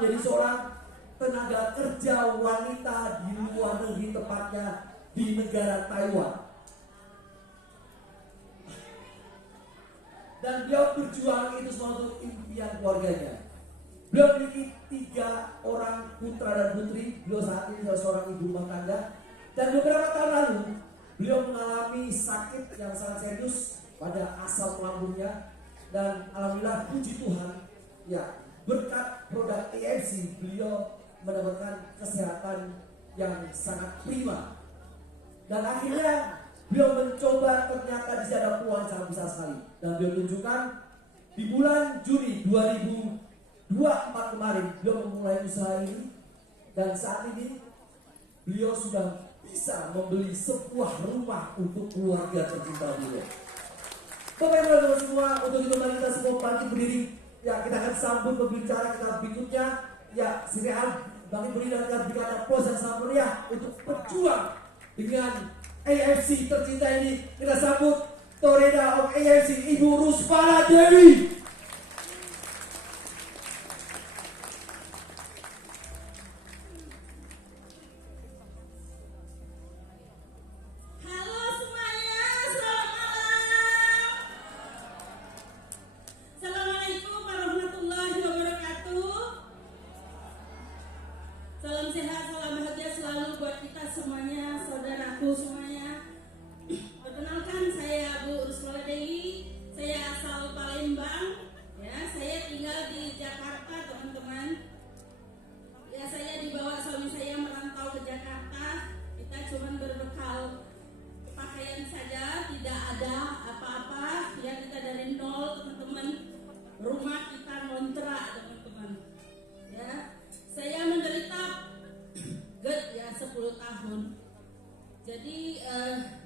menjadi seorang tenaga kerja wanita di luar negeri, tepatnya di negara Taiwan. Dan beliau berjuang itu semua untuk impian keluarganya. Beliau memiliki 3 orang putra dan putri. Beliau saat ini adalah seorang ibu rumah tangga. Dan beberapa tahun lalu beliau mengalami sakit yang sangat serius pada asal lambungnya. Dan alhamdulillah puji Tuhan, ya, berkat produk AFC beliau mendapatkan kesehatan yang sangat prima. Dan akhirnya beliau mencoba, ternyata di sana ada peluang sangat besar sekali. Dan beliau tunjukkan di bulan Juni 2024 kemarin beliau memulai usaha ini. Dan saat ini beliau sudah bisa membeli sebuah rumah untuk keluarga tercinta beliau. Bapak Ibu dan semua, untuk itu mari kita semua bangkit berdiri. Ya, kita akan sambut pembicara kita berikutnya. Ya, silakan bangkit berdiri dan kita berikan aplaus yang sangat meriah untuk berjuang dengan AFC tercinta ini. Kita sambut Toreda of AFC, Ibu Ruspana Dewi.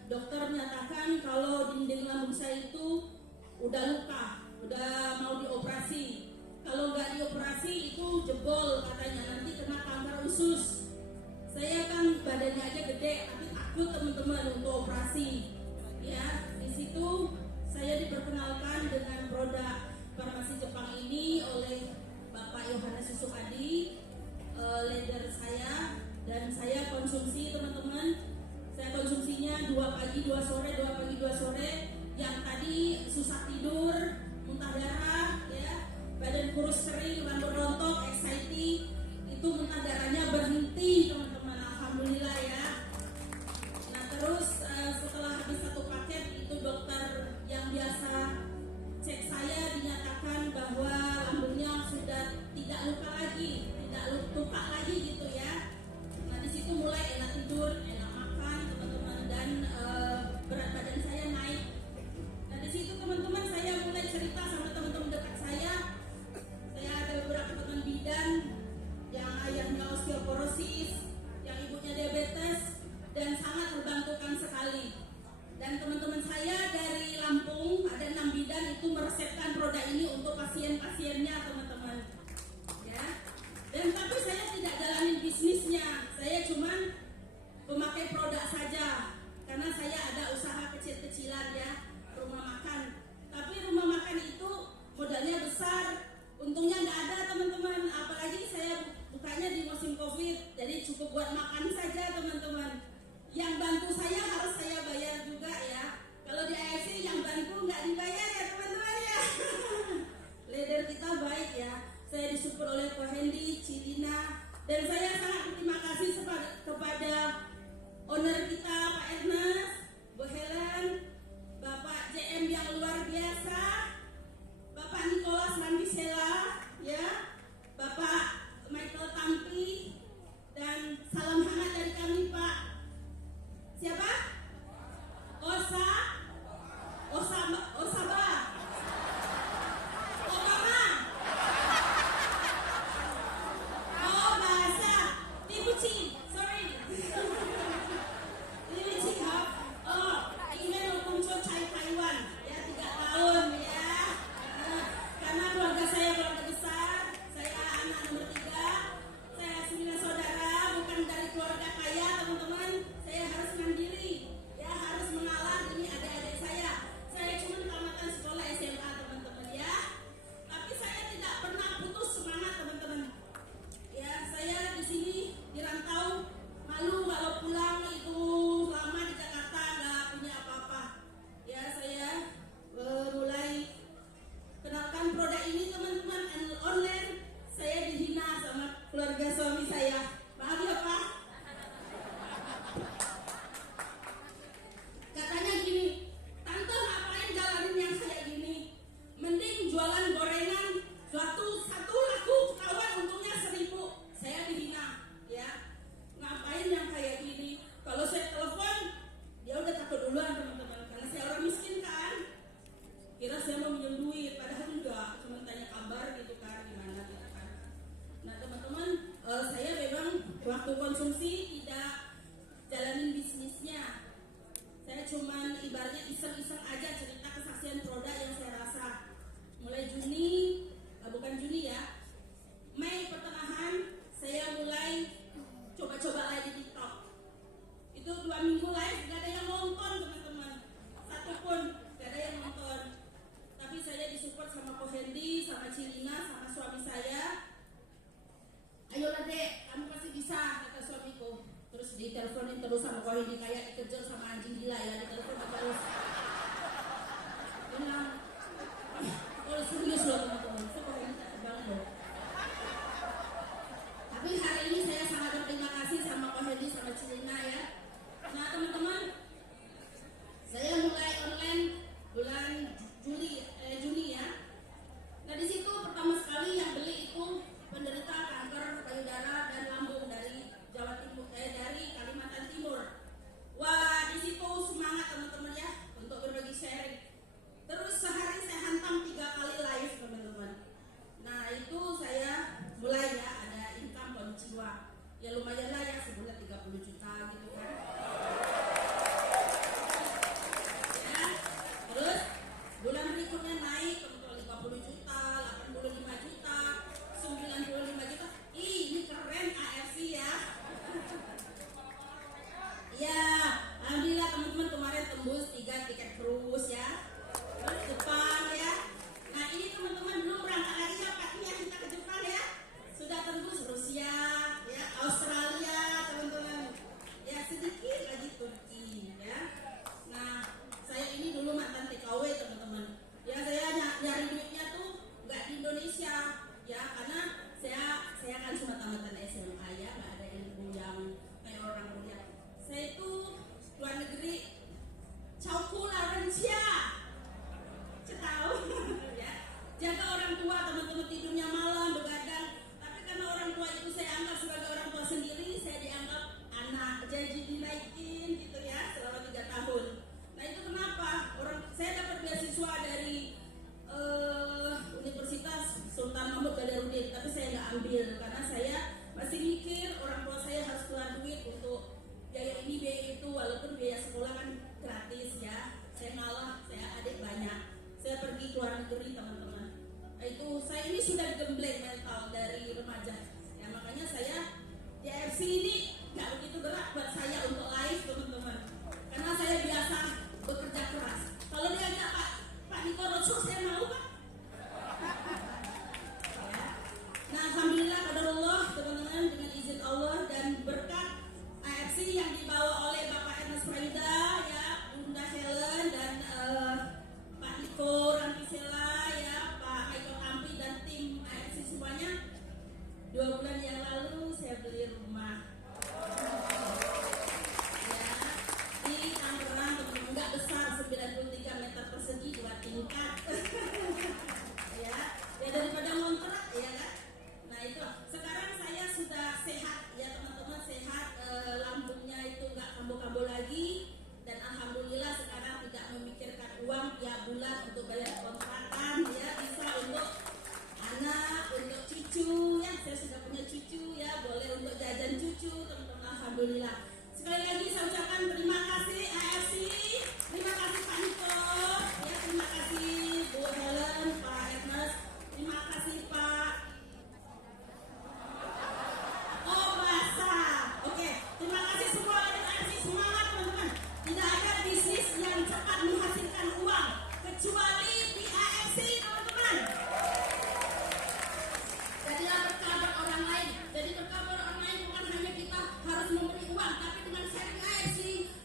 Dokter menyatakan kalau dinding lambung saya itu udah luka, udah mau dioperasi. Kalau nggak dioperasi itu jebol katanya, nanti kena kanker usus. Saya kan badannya aja gede, tapi takut teman-teman untuk operasi. Ya, di situ saya diperkenalkan dengan produk farmasi Jepang ini oleh Bapak Yohanes Susukadi, leader saya, dan saya konsumsi teman-teman. Saya konsumsinya 2 pagi 2 sore, 2 pagi 2 sore. Yang tadi susah tidur, muntah darah, ya, badan kurus kering, rambut rontok, anxiety, itu muntah darahnya berhenti teman-teman, alhamdulillah ya. Nah terus setelah habis 1 paket itu dokter yang biasa cek saya dinyatakan bahwa lambungnya sudah tidak luka lagi, tidak luka lagi gitu ya. Nah di situ mulai enak tidur, enak makan teman-teman, dan berat badan saya naik. Nah di situ teman-teman saya mulai cerita sama teman-teman dekat saya. Saya ada beberapa teman bidan yang ayahnya osteoporosis, yang ibunya diabetes, dan sangat membantukan sekali. Dan teman-teman saya dari Lampung ada 6 bidan itu meresepkan produk ini untuk pasien-pasiennya teman-teman. Ya. Dan tapi saya tidak jalanin bisnisnya, saya cuman memakai produk saja. Karena saya ada usaha kecil-kecilan ya, rumah makan. Tapi rumah makan itu modalnya besar, untungnya nggak ada teman-teman. Apalagi saya bukanya di musim COVID, jadi cukup buat makan saja teman-teman. Yang bantu saya harus saya bayar juga ya. Kalau di AFC yang bantu nggak dibayar ya teman-teman ya. Leader kita baik ya. Saya disupport oleh Pak Hendy, Cilina, dan saya sangat berterima kasih kepada owner kita Pak Ernest, Bu Helen, Bapak JM yang luar biasa, Bapak Nicholas Randisela, ya, Bapak Michael Tampi, dan salam hangat dari kami Pak. Siapa? Osaba. Obama. Oh bahasa Tibuci, sorry. Tibuci hap. Oh, ini hukum Chai Taiwan ya 3 tahun ya. Karena keluarga saya keluarga besar. waktu konsumsi tidak jalanin bisnisnya. Saya cuman ibaratnya iseng-iseng aja cerita kesaksian produk yang saya rasa. Mulai bukan Juni ya, Mei pertengahan saya mulai coba-coba live di TikTok. Itu 2 minggu live gak ada yang nonton teman-teman, satu pun gak ada yang nonton. Tapi saya disupport sama Ko Hendy, sama Cilina, sama suami saya. Ayolah dek, kamu pasti bisa, kata suamiku. Terus diteleponin terus sama Ko Hendy kayak dikejar sama anjing gila ya, ditelepon terus. Bilang, oh serius loh teman-teman, saya Ko Hendy tak terbang loh. Tapi hari ini saya sangat berterima kasih sama Ko Hendy, sama Cilina ya. Nah teman-teman, saya mulai online bulan Juni ya. Nah di situ pertama sekali yang beli itu penderita kanker payudara dan lambung dari Jawa Timur, dari Kalimantan Timur. Wah di situ semangat teman-teman ya untuk berbagi sharing. Terus sehari saya hantam 3 kali live teman-teman. Nah itu saya mulai ya ada income jiwa. Ya lumayan lah ya, sebulan 30 juta gitu kan. Ya, terus bulan berikutnya naik ke 50 juta, 85 juta, 95 juta. Ih, ini keren AFC ya. Ya, alhamdulillah teman-teman kemarin tembus 3 tiket cruise ya. Terus Jepang ya. Nah ini teman-teman belum berangkat lagi ya pastinya kita ke Jepang ya. Sudah tembus Rusia, ya Australia teman-teman. Ya sedikit lagi Turki ya. Nah saya ini dulu mantan TKW teman-teman. Ya saya nyari duitnya tuh nggak di Indonesia ya karena saya kan cuma tamatan SMA ya, nggak ada ilmu yang kayak orang kuliah. Saya itu luar negeri, Caukula Rencia, tahu ya. Jaga orang tua teman-teman, tidurnya malam begadang. Tapi karena orang tua itu saya anggap sebagai orang tua sendiri, saya dianggap anak, jadi dinaikin gitu ya selama 3 tahun. Nah itu kenapa? Saya dapat beasiswa dari Universitas Sultan Mahmud Badarudin, tapi saya nggak ambil karena saya masih mikir orang tua saya harus keluar duit untuk biaya ini biaya itu, walaupun biaya sekolah kan gratis ya. Saya ngalah, saya adik banyak, saya pergi keluar negeri teman-teman. Nah, itu saya ini sudah digembleng mental dari remaja ya, makanya saya di AFC ini nggak begitu berat buat saya untuk live teman-teman, karena saya biasa bekerja keras. Kalau diajak Pak Niko Rodshow saya mau Pak. Ya. Nah alhamdulillah qadarullah teman-teman, dengan izin Allah dan berkat AFC yang dibawa oleh Bapak Ernest Prayuda ya, Bunda Helen dan Pak Niko Rantisela ya, Pak Aiko Tampi dan tim AFC semuanya. 2 bulan yang lalu saya beli rumah ya di Tangerang teman-teman, nggak besar, 93 meter persegi, 2 tingkat ya daripada ngontrak ya kan. Nah itu sekarang saya sudah sehat ya teman-teman, sehat, lambungnya itu nggak kambuh-kambuh lagi, dan alhamdulillah sekarang tidak memikirkan uang tiap bulan untuk bayar kontrakan ya, bisa untuk anak, untuk cucu ya, saya sudah punya cucu ya, boleh untuk jajan cucu teman-teman, alhamdulillah. Sekali lagi saya ucapkan terima kasih AFC, terima kasih Pak Niko ya, terima kasih Bu Helen, Pak Ernest, terima kasih Pak Oke, terima kasih semua dari AFC. Semangat teman-teman, tidak ada bisnis yang cepat menghasilkan uang kecuali di AFC teman-teman. Jadilah berkabar orang lain. Jadi berkabar orang lain bukan hanya kita harus memberi uang, tapi dengan sharing AFC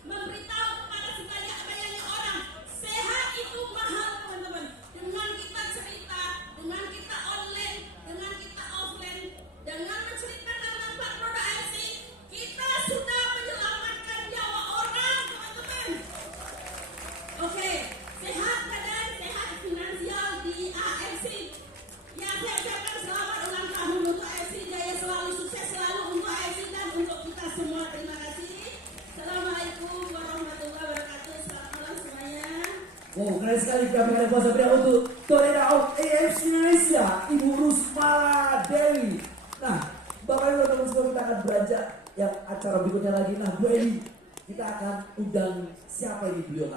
memberitahu kepada sebanyak-banyaknya orang, sehat itu mahal teman-teman. Dengan kita cerita, dengan kita online, dengan kita offline, dengan menceritakan tentang produk AFC, kita sudah menyelamatkan nyawa orang teman-teman. Oke, sehat badan, sehat finansial di AFC. Ya, saya ucapkan selamat ulang tahun untuk AFC, jaya selalu, sukses selalu untuk AFC dan untuk kita semua. Terima kasih. Assalamualaikum warahmatullahi wabarakatuh. Selamat malam semuanya. Wow, keren sekali kami ada kuasa beriak untuk Toreda of AFC Indonesia, Ibu Rusmala Dewi. Nah, Bapak Ibu teman-teman semua, kita akan beranjak yang acara berikutnya lagi. Nah, Bu Eli, kita akan undang siapa ini beliau